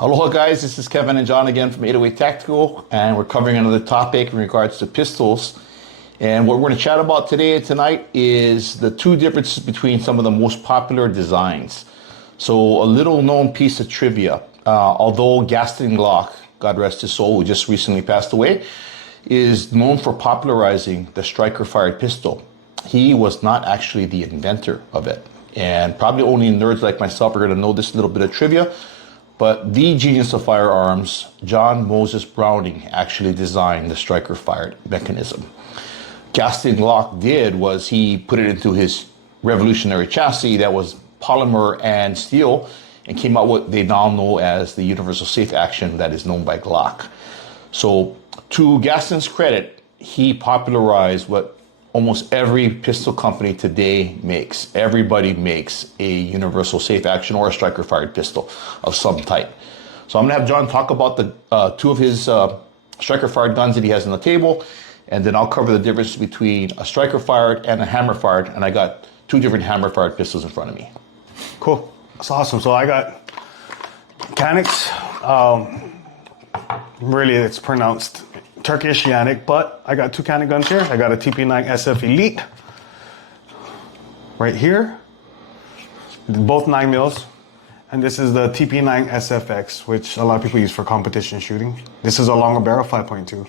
Aloha guys, this is Kevin and John again from 808 Tactical, and we're covering another topic in regards to pistols. And what we're going to chat about today and tonight is the two differences between some of the most popular designs. So a little known piece of trivia, although Gaston Glock, God rest his soul, who just recently passed away, is known for popularizing the striker-fired pistol. He was not actually the inventor of it. And probably only nerds like myself are going to know this little bit of trivia. But the genius of firearms, John Moses Browning, actually designed the striker-fired mechanism. Gaston Glock did was he put it into his revolutionary chassis that was polymer and steel and came out what they now know as the universal safe action that is known by Glock. So to Gaston's credit, he popularized what almost every pistol company today makes. Everybody makes a universal safe action or a striker fired pistol of some type. So I'm gonna have John talk about the two of his striker fired guns that he has on the table, and then I'll cover the difference between a striker fired and a hammer fired, and I got two different hammer fired pistols in front of me. Cool, that's awesome. So I got Mechanics. Really it's pronounced Turkish Yannick, but I got two Canik guns here. I got a TP9 SF Elite right here, both 9 mils, and this is the TP9 SFX, which a lot of people use for competition shooting. This is a longer barrel, 5.2,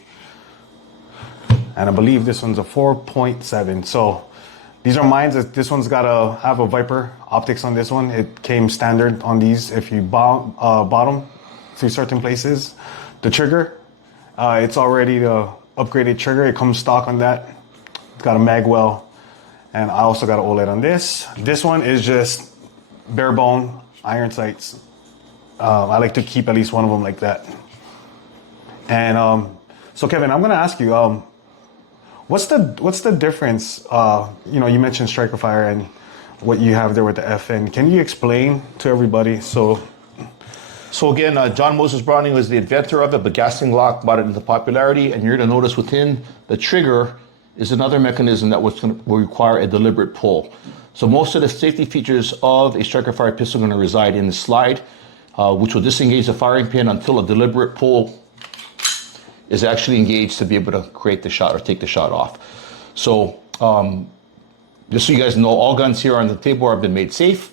and I believe this one's a 4.7. So these are mine. This one's got to have a Viper optics on this one. It came standard on these if you bottom through certain places. The trigger, it's already the upgraded trigger. It comes stock on that. It's got a mag well, and I also got an OLED on this. This one is just bare bone iron sights. I like to keep at least one of them like that. And so Kevin, I'm gonna ask you, what's the difference? You mentioned striker fire and what you have there with the FN. Can you explain to everybody? So again, John Moses Browning was the inventor of it, but Gaston Glock brought it into popularity, and you're going to notice within the trigger is another mechanism that will require a deliberate pull. So most of the safety features of a striker-fired pistol are going to reside in the slide, which will disengage the firing pin until a deliberate pull is actually engaged to be able to create the shot or take the shot off. So just so you guys know, all guns here on the table have been made safe.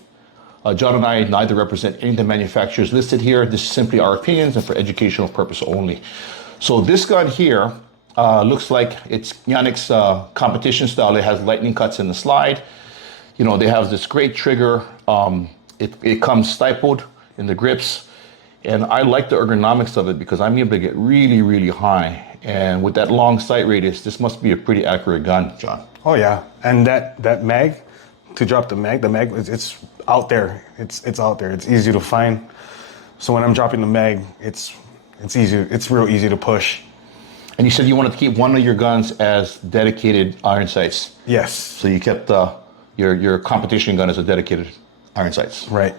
John and I neither represent any of the manufacturers listed here. This is simply our opinions and for educational purpose only. So this gun here looks like it's Yannick's competition style. It has lightning cuts in the slide. You know, they have this great trigger. It comes stippled in the grips. And I like the ergonomics of it because I'm able to get really, really high. And with that long sight radius, this must be a pretty accurate gun, John. Oh yeah, and that mag, to drop the mag it's out there. It's out there. It's easy to find. So when I'm dropping the mag, it's easy. It's real easy to push. And you said you wanted to keep one of your guns as dedicated iron sights. Yes. So you kept your competition gun as a dedicated iron sights. Right.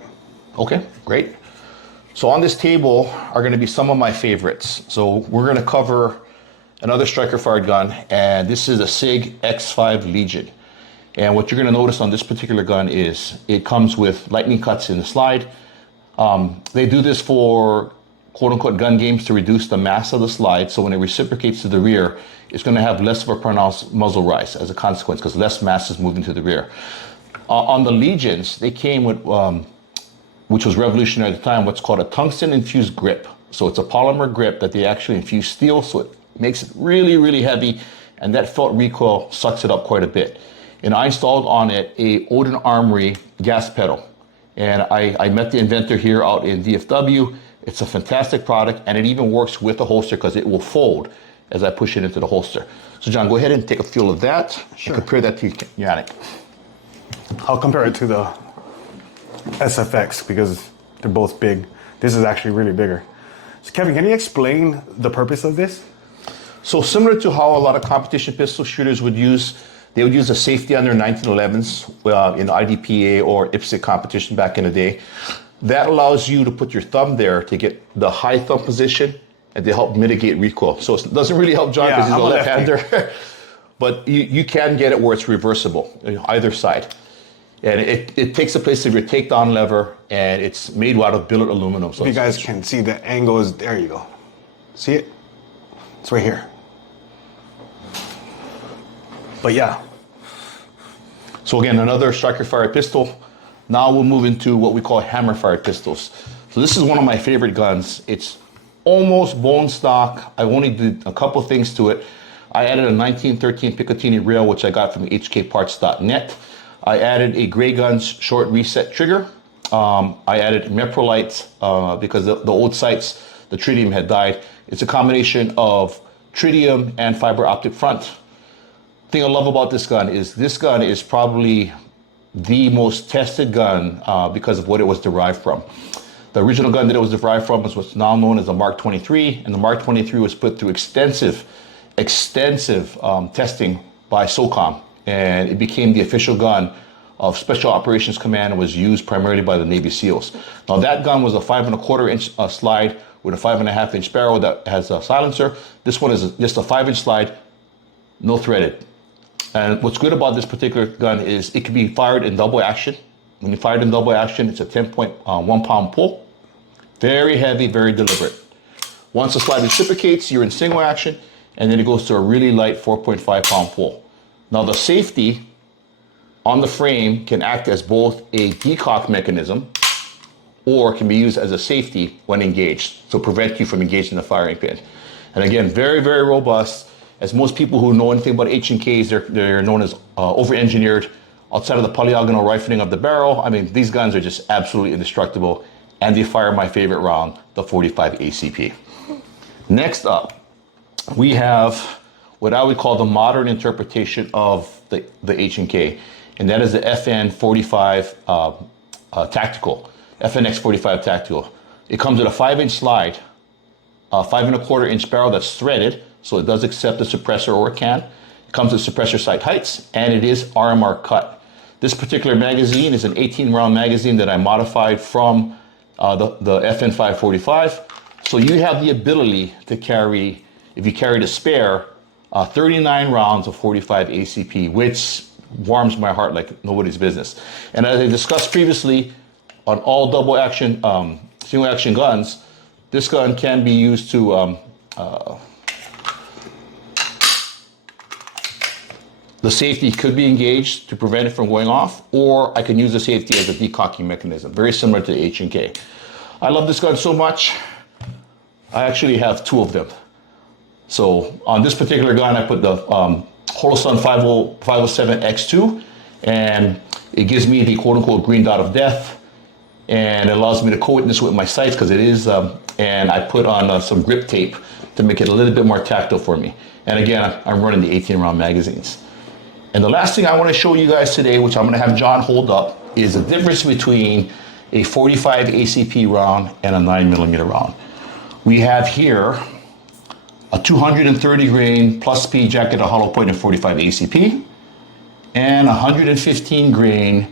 Okay, great. So on this table are going to be some of my favorites. So we're going to cover another striker-fired gun, and this is a SIG X5 Legion. And what you're going to notice on this particular gun is it comes with lightning cuts in the slide. They do this for quote-unquote gun games to reduce the mass of the slide, so when it reciprocates to the rear, it's going to have less of a pronounced muzzle rise as a consequence because less mass is moving to the rear. On the Legions, they came with, which was revolutionary at the time, what's called a tungsten-infused grip. So it's a polymer grip that they actually infuse steel, so it makes it really, really heavy, and that felt recoil sucks it up quite a bit. And I installed on it a Odin Armory gas pedal. And I met the inventor here out in DFW. It's a fantastic product, and it even works with the holster because it will fold as I push it into the holster. So John, go ahead and take a feel of that. Sure. And compare that to Yannick. I'll compare it to the SFX because they're both big. This is actually really bigger. So Kevin, can you explain the purpose of this? So similar to how a lot of competition pistol shooters would use, they would use a safety on their 1911s in IDPA or IPSC competition back in the day. That allows you to put your thumb there to get the high thumb position and to help mitigate recoil. So it doesn't really help John because he's a left-hander, but you can get it where it's reversible, either side. And it takes the place of your takedown lever, and it's made out of billet aluminum. So If you guys can see the angle is, there you go. See it? It's right here. But yeah. So again, another striker fired pistol. Now we'll move into what we call hammer fired pistols. So this is one of my favorite guns. It's almost bone stock. I only did a couple things to it. I added a 1913 Picatinny rail, which I got from hkparts.net. I added a Grey Guns short reset trigger. I added Meprolites because the old sights, the tritium had died. It's a combination of tritium and fiber optic front. The thing I love about this gun is probably the most tested gun because of what it was derived from. The original gun that it was derived from is what's now known as the Mark 23, and the Mark 23 was put through extensive testing by SOCOM, and it became the official gun of Special Operations Command and was used primarily by the Navy SEALs. Now that gun was a 5 1/4 inch slide with a 5 1/2 inch barrel that has a silencer. This one is just a 5-inch slide, no threaded. And what's good about this particular gun is it can be fired in double action. When you fire it in double action, it's a 10.1 pound pull. Very heavy, very deliberate. Once the slide reciprocates, you're in single action, and then it goes to a really light 4.5 pound pull. Now the safety on the frame can act as both a decock mechanism or can be used as a safety when engaged, so prevent you from engaging the firing pin. And again, very, very robust. As most people who know anything about H&Ks, they're known as over-engineered. Outside of the polygonal rifling of the barrel, I mean, these guns are just absolutely indestructible, and they fire my favorite round, the 45 ACP. Next up, we have what I would call the modern interpretation of the H&K, and that is the FN45 Tactical, FNX 45 Tactical. It comes with a 5-inch slide, a 5 1/4 inch barrel that's threaded, so it does accept a suppressor or a can. It comes with suppressor sight heights, and it is RMR cut. This particular magazine is an 18-round magazine that I modified from the FN545. So you have the ability to carry, if you carry the spare, 39 rounds of 45 ACP, which warms my heart like nobody's business. And as I discussed previously, on all double action, single action guns, this gun can be used to the safety could be engaged to prevent it from going off, or I can use the safety as a decocking mechanism, very similar to the H&K. I love this gun so much, I actually have 2 of them. So on this particular gun, I put the Holosun 507 X2, and it gives me the quote-unquote green dot of death, and it allows me to co-witness with my sights because it is, and I put on some grip tape to make it a little bit more tactile for me. And again, I'm running the 18-round magazines. And the last thing I want to show you guys today, which I'm going to have John hold up, is the difference between a 45 ACP round and a 9mm round. We have here a 230 grain plus P jacket, a hollow point in 45 ACP, and 115 grain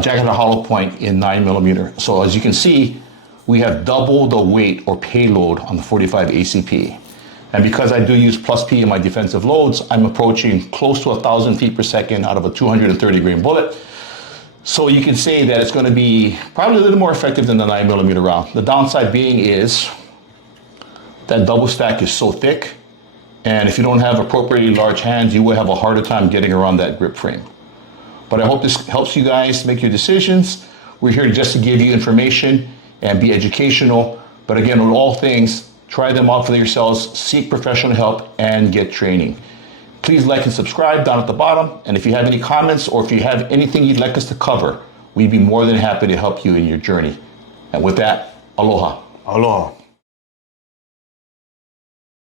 jacket, a hollow point in 9mm. So as you can see, we have double the weight or payload on the 45 ACP. And because I do use plus P in my defensive loads, I'm approaching close to 1,000 feet per second out of a 230 grain bullet. So you can say that it's going to be probably a little more effective than the 9mm round. The downside being is that double stack is so thick, and if you don't have appropriately large hands, you will have a harder time getting around that grip frame. But I hope this helps you guys make your decisions. We're here just to give you information and be educational. But again, with all things, try them out for yourselves, seek professional help, and get training. Please like and subscribe down at the bottom. And if you have any comments or if you have anything you'd like us to cover, we'd be more than happy to help you in your journey. And with that, aloha. Aloha.